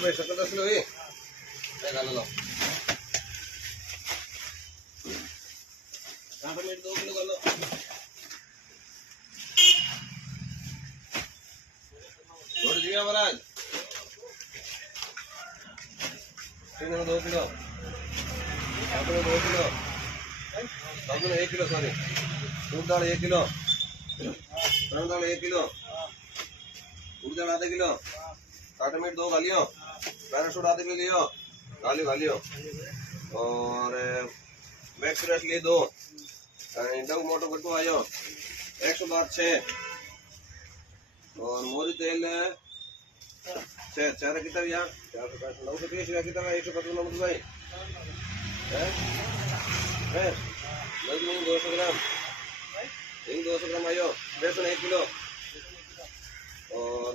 भाई 70 किलो ये लो टमाटर 2 किलो कर लो जोड़ दिया महाराज 2 किलो टमाटर 2 किलो साबुन 1 किलो सॉरी दूध दाल 1 किलो चना दाल 1 किलो उड़द दाल आधा किलो काटे मीट 2 गालियों पैराशूट आधे किलो लियो गालियों और मैक्स फ्रेश लिए 2 डव मोटो गट्टू आयो 106 और मोरी तेल 6 कितना भैया 930 कितना 155 नंबर भाई है 200 ग्राम 200 ग्राम आयो बेसन 1 किलो और